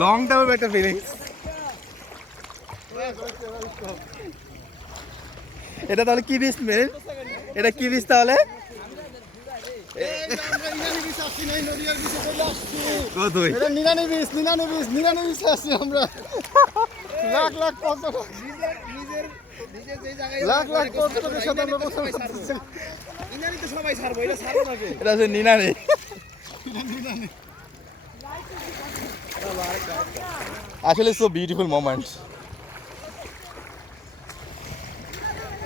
Long time একটা feelings এটা তাহলে কি বীজ মেন এটা কি বীজ তাহলে? কতই এটা নিরানব্বিশ নিরানব্বিশ নিরানব্বিশ আসছি আমরা। লাখ লাখ পর্যটক লাখ লাখ পর্যটকের সাথে আমরা বসে আছি। এটা হচ্ছে নিনারে। আসলে সো বিউটিফুল মোমেন্টস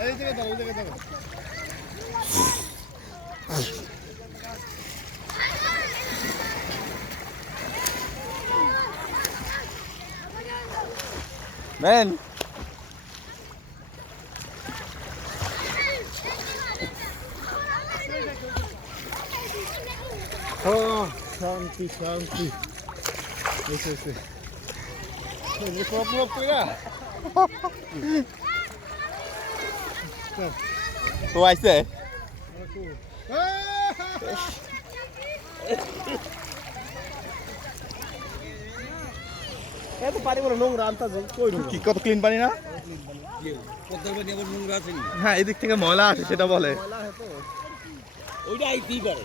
এই জায়গায় দাও, ওই জায়গায় দাও। ম্যান ও শান্তি শান্তি। এসে এসে সব কইরা তো আইছে? এত পারি বলে নোংরা আনতাছে কই কি কত ক্লিন পানি না? হ্যাঁ এদিক থেকে ময়লা আছে সেটা বলে। ওইটা আইতেই পারে।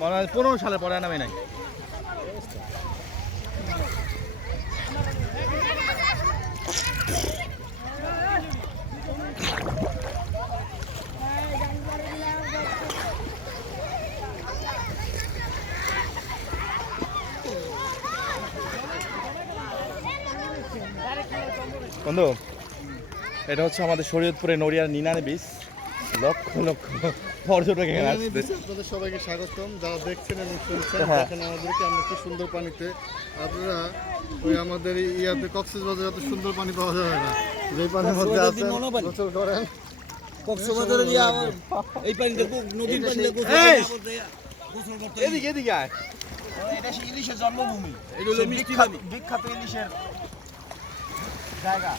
মনে পনেরো সালে পরে নামে নাই। বন্ধু এটা হচ্ছে আমাদের শরীয়তপুরে নড়িয়ার নিনানে বিচ লক্ষ লক্ষ পর্যটক এখানে আসছে। আপনাদের সবাইকে স্বাগতম। যারা দেখছেন এবং শুনছেন হ্যাঁ। দেখেন আমাদেরকে আমরা কি সুন্দর পানিতে আপনারা ওই আমাদের ইয়াতে কক্সবাজারে এত সুন্দর পানি পাওয়া যাবে না। যে পানির মধ্যে আছেন পানি। গোসল করেন কক্সবাজারে গিয়ে আবার এই পানিতে নদীর পানিতে গোসল করতে গোসল করতে এদিকে এদিকে আয়। এটা সেই ইলিশের জন্মভূমি। বিখ্যাত ইলিশের জায়গা।